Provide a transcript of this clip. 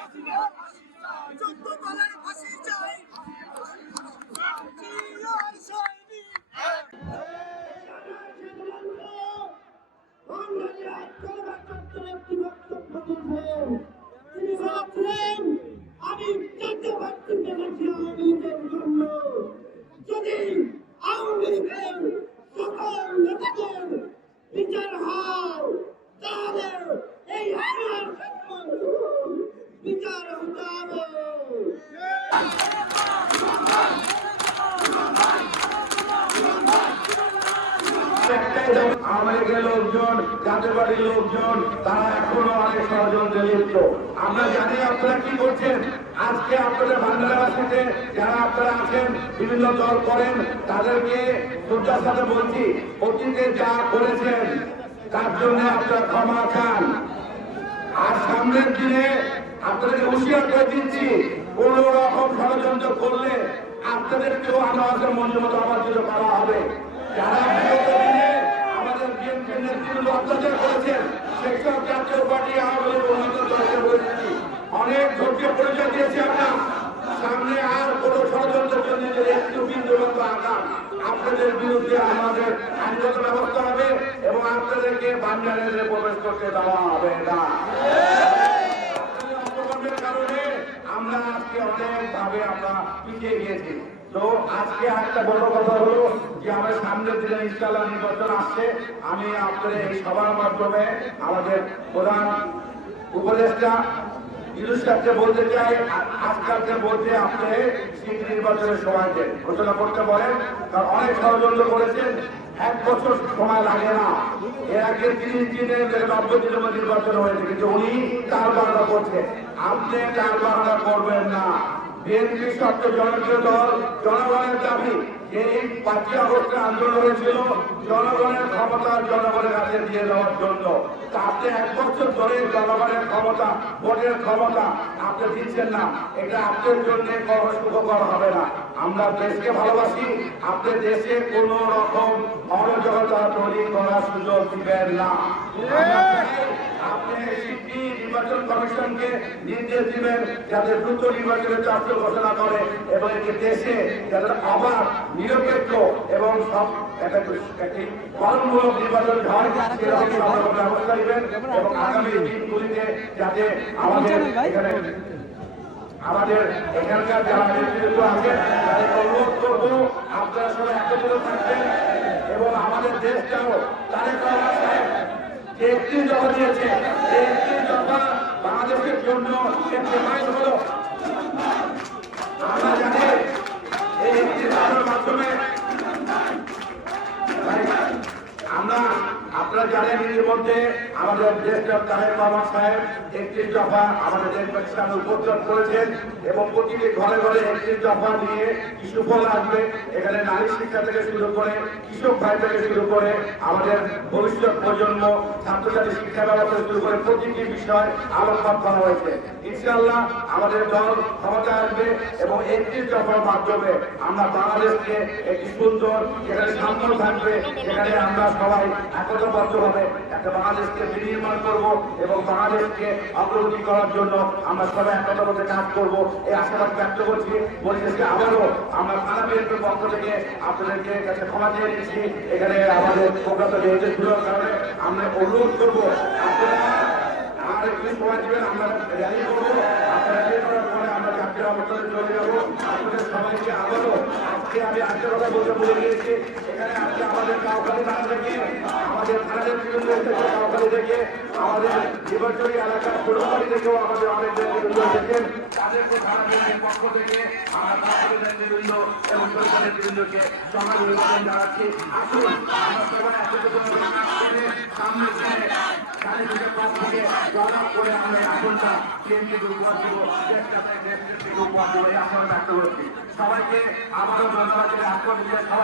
আমি যদি আওয়ামী লীগের সকল নেতাদের বিচার হয় তাহলে এই হামলার বিচার হতে হবে। আওয়ামী লীগের লোকজন, জাতীয় পার্টির লোকজন, তারা এখনো অনেক ষড়যন্ত্রে লিপ্ত। আমরা জানি আপনারা কি করছেন। আজকে আপনাদের ভান্ডারবাসীতে যারা আপনারা আছেন, বিভিন্ন দল করেন, তাদেরকে শ্রদ্ধার সাথে বলছি, অতীতে যা করেছেন তার জন্য আপনারা ক্ষমা চান। আর সামনের দিনে আপনাদেরকে হুঁশিয়ার করে দিচ্ছি, কোন রকম ষড়যন্ত্র করলে আপনাদেরকেও আমাদের মনের মতো আবাদিত করা হবে। যারা বিগত দিনে আমাদের বিএনপি নেতৃত্ব অত্যাচার করেছেন, সেসব জাতীয় পার্টি আওয়ামী লীগ উন্নত দলকে বলেছি, অনেক ধৈর্য পরিচয় দিয়েছি আমরা। সামনে আর কোন ষড়যন্ত্রের জন্য যদি একটু বিন্দু মতো আঘাত, আপনাদের বিরুদ্ধে আমাদের আইনগত ব্যবস্থা হবে এবং আপনাদেরকে বাংলাদেশে প্রবেশ করতে দেওয়া হবে না। অপকর্মের কারণে আমরা আজকে অনেকভাবে আমরা পিছিয়ে গিয়েছি। তো আজকে একটা বড় কথা হলো যে আমাদের সামনের দিনে ইনশাআল্লাহ নির্বাচন আসছে। আমি আপনাদের এই সভার মাধ্যমে আমাদের প্রধান উপদেষ্টা ইউনুস সাহেবকে বলতে চাই, আজকালকে বলতে আপনি শীঘ্র নির্বাচনের সময়কে ঘোষণা করতে বলেন, কারণ অনেক ষড়যন্ত্র করেছেন। 1 বছর সময় লাগে না। এর আগে 30 দিনে 90 দিনের মধ্যে নির্বাচন হয়েছে, কিন্তু উনি তার বাংলা করছেন। আপনি তার বাংলা করবেন না। বিএনপি সবচেয়ে জনপ্রিয় দল, জনগণের দাবি। এই 5ই আগস্টে আন্দোলন হয়েছিল জনগণের ক্ষমতা জনগণের কাছে দিয়ে দেওয়ার জন্য। আপনি 1 বছর ধরে জনগণের ক্ষমতা, ভোটের ক্ষমতা আপনি দিচ্ছেন না। এটা আপনার জন্য কোনো সুখকর হবে না। আমরা দেশকে ভালোবাসি, আপনি দেশে কোন রকম অরাজকতা তৈরি করার সুযোগ দিবেন না। আপনি নির্বাচন কমিশনকে নির্দেশ দিবেন যাতে দ্রুত নির্বাচনের চার্জ ঘোষণা করে এবং এটি দেশে যাদের অবাধ, নিরপেক্ষ এবং সব একটি গঠনমূলক নির্বাচন হয় সেরকম ব্যবস্থা নেবেন এবং আগামী দিনগুলিতে যাতে আমাদের এখানকার যারা নেতৃত্ব আছেন তাদের অনুরোধ করবো আপনারা সবাই একত্রিত থাকবেন এবং আমাদের দেশটাও তাদের যে 31 দফা দিয়েছে, এই 31 দফা বাংলাদেশের জন্য একটি মাইল হলো। আমরা জানি এই 31 দফার মাধ্যমে আপনারা জানেন ইতিমধ্যে আমাদের দেশের তারেক রহমান সাহেব 31 দফা আমাদের দেশ পাকিস্তানে উপস্থাপন করেছেন এবং প্রতিটি ঘরে ঘরে 31 দফা নিয়ে কি সুফল আসবে। এখানে নারী শিক্ষা থেকে শুরু করে কৃষক ভাই থেকে শুরু করে আমাদের ভবিষ্যৎ প্রজন্ম, ছাত্রছাত্রী শিক্ষা ব্যবস্থা শুরু করে প্রতিটি বিষয় আলোকপাত করা হয়েছে। ইনশাআল্লাহ আমাদের দল ক্ষমতা আসবে এবং 31 দফার মাধ্যমে আমরা বাংলাদেশকে একটি সুন্দর, যেখানে সাম্য থাকবে, যেখানে আমরা সবাই একতাবদ্ধ হবে একটা বাংলাদেশকে বিনির্মাণ করব এবং বাংলাদেশকে অগ্রগতি করার জন্য আমরা সবাই একতাবদ্ধ কাজ করব, এই আশাবাদ ব্যক্ত করছি। পরিশেষে আবারও আমরা থানা বিএনপির পক্ষ থেকে আপনাদেরকে কাছে ক্ষমা চেয়ে নিচ্ছি। এখানে আমাদের প্রজ্ঞাত নির্দেশগুলোর কারণে আমরা অনুরোধ করবো আপনারা আর একটু সময় দিবেন, আমরা র্যালি করবো। আপনারা র্যালি করার পরে আমরা জাতীয় অবস্থানে চলে যাবো। আপনাদের সবাইকে আবারও আজকে আমি আজকে কথা বলতে ভুলে গিয়েছি, এখানে আজকে আমাদের কাউখালী থানা থেকে, আমাদের থানাদের বিভিন্ন কাউখালী থেকে, আমাদের নির্বাচনী এলাকার ফুলবাড়ি থেকেও আমাদের অনেক নেতৃবৃন্দ এসেছেন। তাদেরকে থানাদের পক্ষ থেকে আমরা কাউখালী নেতৃবৃন্দ এবং সরকার নেতৃবৃন্দকে সমান অভিবাদন জানাচ্ছি। আসুন আমরা সবাই একত্রিত সামনে জবাব করে আমরা আসনটা বিএনপিকে উপহার দেবো, উপহার দেবো এই আশা ব্যক্ত করছি। সবাইকে আবারও ধন্যবাদ।